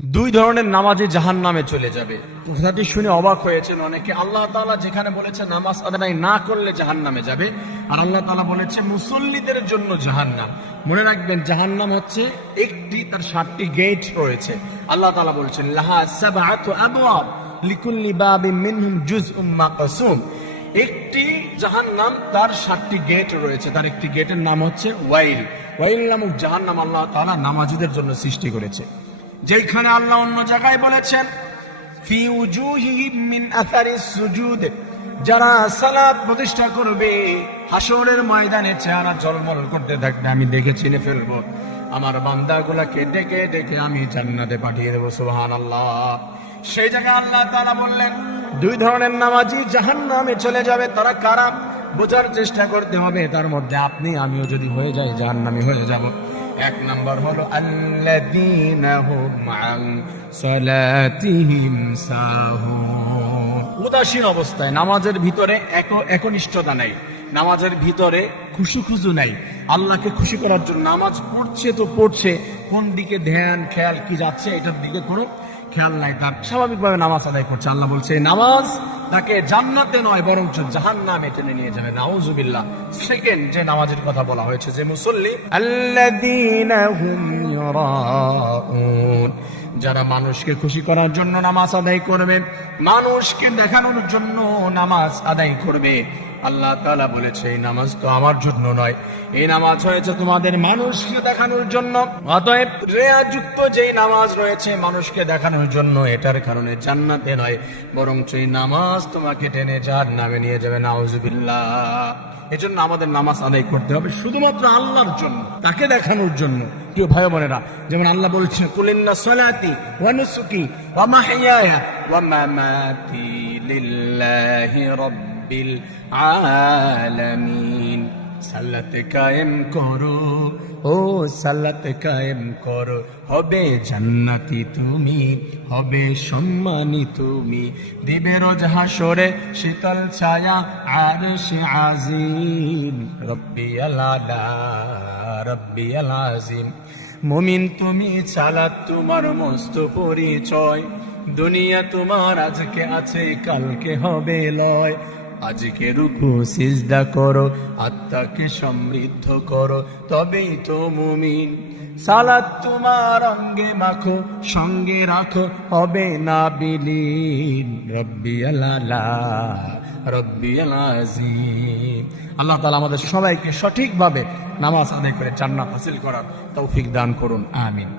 দুই ধরনের নামাজে জাহান নামে চলে যাবে। কথাটি শুনে অবাক হয়েছেন অনেকে। আল্লাহ তাআলা যেখানে বলেছে নামাজ আদায় না করলে জাহান নামে যাবে। আর আল্লাহ তাআলা বলেছে মুসল্লিদের জন্য জাহান্নাম। মনে রাখবেন, জাহান্নাম হচ্ছে একটি, তার সাতটি গেট রয়েছে। আল্লাহ তাআলা বলছেন, লাহা একটি জাহান্নাম, তার সাতটি গেট রয়েছে। তার একটি গেটের নাম হচ্ছে ওয়াইল। ওয়াইল নামক জাহান্নাম আল্লাহ তালা নামাজীদের জন্য সৃষ্টি করেছে। যেখানে আল্লাহ অন্য জায়গায় বলেছেন মিন যারা সালাত প্রতিষ্ঠা করবে হাসরের ময়দানে চেহারা জলমল করতে থাকবে, আমি দেখে চিনে ফেলব। আমার বান্দাগুলাকে ডেকে ডেকে আমি জান্নাতে পাঠিয়ে দেবো, সুবহানাল্লাহ। সেই জায়গায় আল্লাহ তারা বললেন, দুই ধরনের নামাজি জাহান্নামে চলে যাবে, তারা কারা? বোঝার চেষ্টা করতে হবে, তার মধ্যে আপনি, আমিও যদি হয়ে যাই, জাহান্নামী হয়ে যাব। এক নম্বর হলো উদাসীন অবস্থায়, নামাজের ভিতরে এক, একনিষ্ঠতা নাই, নামাজের ভিতরে খুশি খুশু নাই, আল্লাহকে খুশি করার জন্য নামাজ পড়ছে তো পড়ছে, কোন দিকে ধ্যান, খেয়াল কি যাচ্ছে, এটার দিকে কোনো খেয়াল নাই। তার স্বাভাবিকভাবে নামাজ আদায় করছে। আল্লাহ বলছে, নামাজ তাকে জান্নাতে নয় বরঞ্চ জাহান নামে টেনে নিয়ে যাবে নাউজুবিল্লাহ। সেকেন্ড যে নামাজের কথা বলা হয়েছে যে মুসল্লি আল্লাযীনা হুম ইউরাউন যারা মানুষকে খুশি করার জন্য নামাজ আদায় করবে মানুষকে দেখানোর জন্য নামাজ আদায় করবে। আল্লাহ তাআলা বলেছে, এই নামাজ তো আমার জন্য নয়। এই নামাজ হয়েছে তোমাদের মানুষকে দেখানোর জন্য। অতএব রেয়া যুক্ত যেই নামাজ রয়েছে মানুষকে দেখানোর জন্য, এটার কারণে জান্নাতে নয় বরং এই নামাজ তোমাকে টেনে যার নামে নিয়ে যাবে, নাউজুবিল্লাহ। এজন্য আমাদের নামাজ আদায় করতে হবে শুধুমাত্র আল্লাহর জন্য, তাকে দেখানোর জন্য। প্রিয় ভাই বোনেরা, যেমন আল্লাহ বলছেন, কুলিন্না সলাতি ওয়া নুসুকি ওয়া মাহইয়ায়া ওয়া মামাতি লিল্লাহি রাব্বিল আলামিন। সাল্লাতে কায়েম করো, ও সাল্লাতে কায়েম করো। হবে জান্নাতি তুমি, হবে সম্মানী তুমি। দিবে রোজ হাসরে শীতল ছায়া আর সে আজিম। রব্বি আলাদা রব্বি আজিম। মুমিন তুমি চালাত তোমার মস্ত পরিচয়। দুনিয়া তোমার আজকে আছে, কালকে হবে লয়। আজকে রুকু সিজদা করো, আত্মাকে সমৃদ্ধ করো, তবেই তো মুমিন। সালাত তোমার অঙ্গে মাখো, সঙ্গে রাখো, হবে না বিলীন। রব্বি আল্লাহ রব্বি আজিম আল্লাহ তালা আমাদের সবাইকে সঠিকভাবে নামাজ আদায় করে জান্নাত হাসিল করার তৌফিক দান করুন, আমিন।